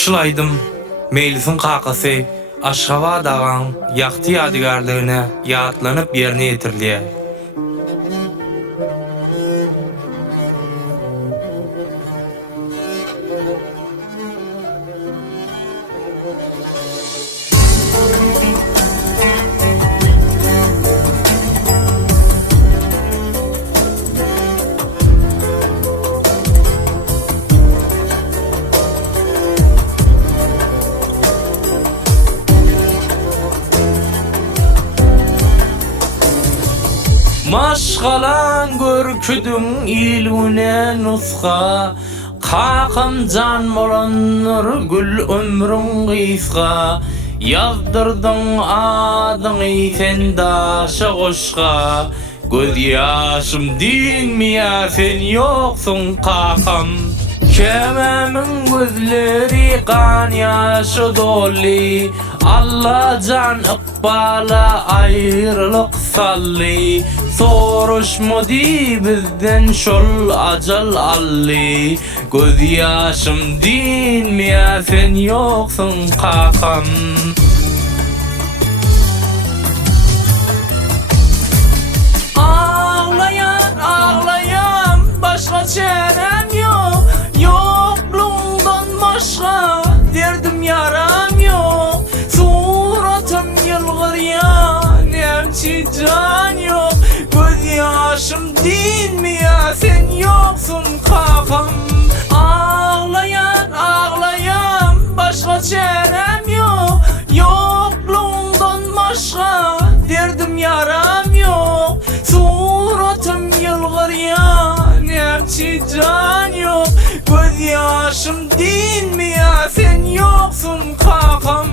şulaydım. Meylisin kakasy Aşgabat agaň ýakty ýadygarlygyna ýatlanyp ýerine ýetirilýär. Maşgalan görküdüm ilüne nusga, kakam can bolanlar gül ömrüm gysga. Yazdırdın adyny sen daşa goşga, göz ýaşym dinmeýär sen ýoksun kakam. Kememin gözleri kan ýaşy dolly, Allah can ıkbala ayrılık salli. Soruşmady bizden şol ajal alli, göz ýaşym dinmeýär sen ýoksun kakam. Ağlayan ağlayan başka çarem yok, yokluğundan başka derdim yaram yok. Suratım yılgıryan nemçi can yok, göz yaşım dinmeýär sen ýoksun kakam. Ağlayan ağlayan başka çarem yok, yokluğundan başka derdim yaram yok. Suratım yılgıryan nemçi can yok, göz yaşım dinmeýär sen ýoksun kakam.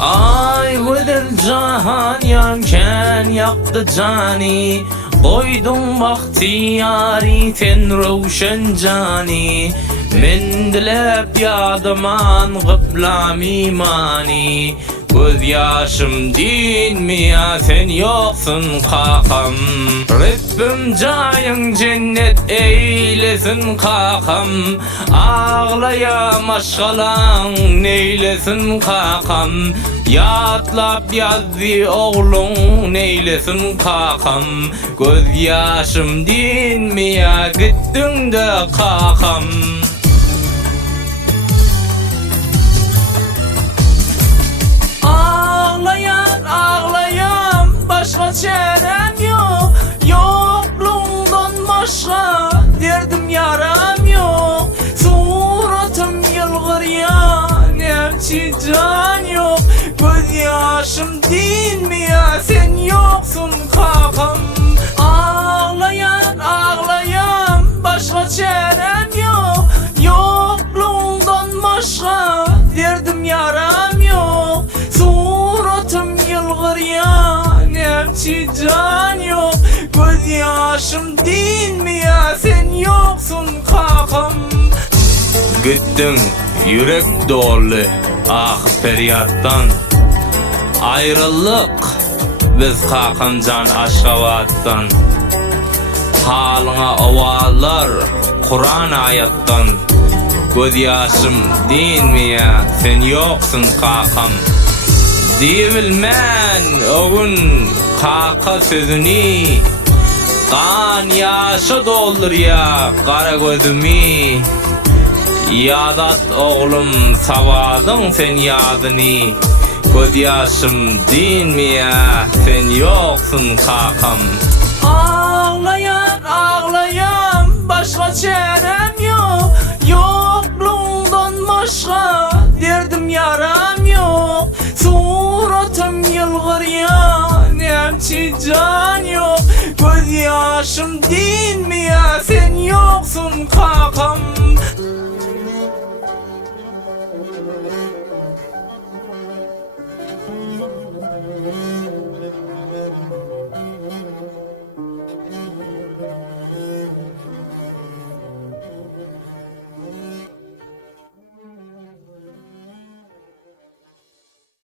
Ay güzel cahan yanken yaktı cani, koydum bahtiyari sen rövşen cani. Men dilep yadıman gıblam imani, göz yaşım dinmeýär sen ýoksun kakam. Rabbim jaýyň cennet eýlesin kakam, ağlaýam aşgalan neylesin kakam. Ýatlap ýazdy oglum neylesin kakam, göz ýaşym dinmeýär gitdiň-de kakam. Ağlayan ağlayan başka çarem yok, yokluğundan başka derdim yaram yok. Suratım yılgıryan nemçi can yok, göz yaşım dinmeýär sen ýoksun kakam. Ağlayan ağlayan başka çarem yok, yokluğundan başka derdim yaram yok. Suratım yılgıryan nemçi can yok, göz yaşım dinmeýär sen ýoksun kakam. Gittin yürek dolu ah feryattan, ayrılık biz kakam can Aşgabatdan. Halyňa owalar Kur'an ayattan, göz ýaşym dinmeýär sen ýoksun kakam. Diýebilmän ogün kaka sözüni, kan ýaşa doldurýar gara gözümi. Ýadat oglum sawadyň sen ýadyny, göz ýaşym dinmeýär sen ýoksun kakam. Ağlayan ağlayan başka çarem yok, yokluğundan başka derdim yaram yok. Suratım yılgıryan içi can yok. Göz yaşım değil mi ya, sen yoksun kakam.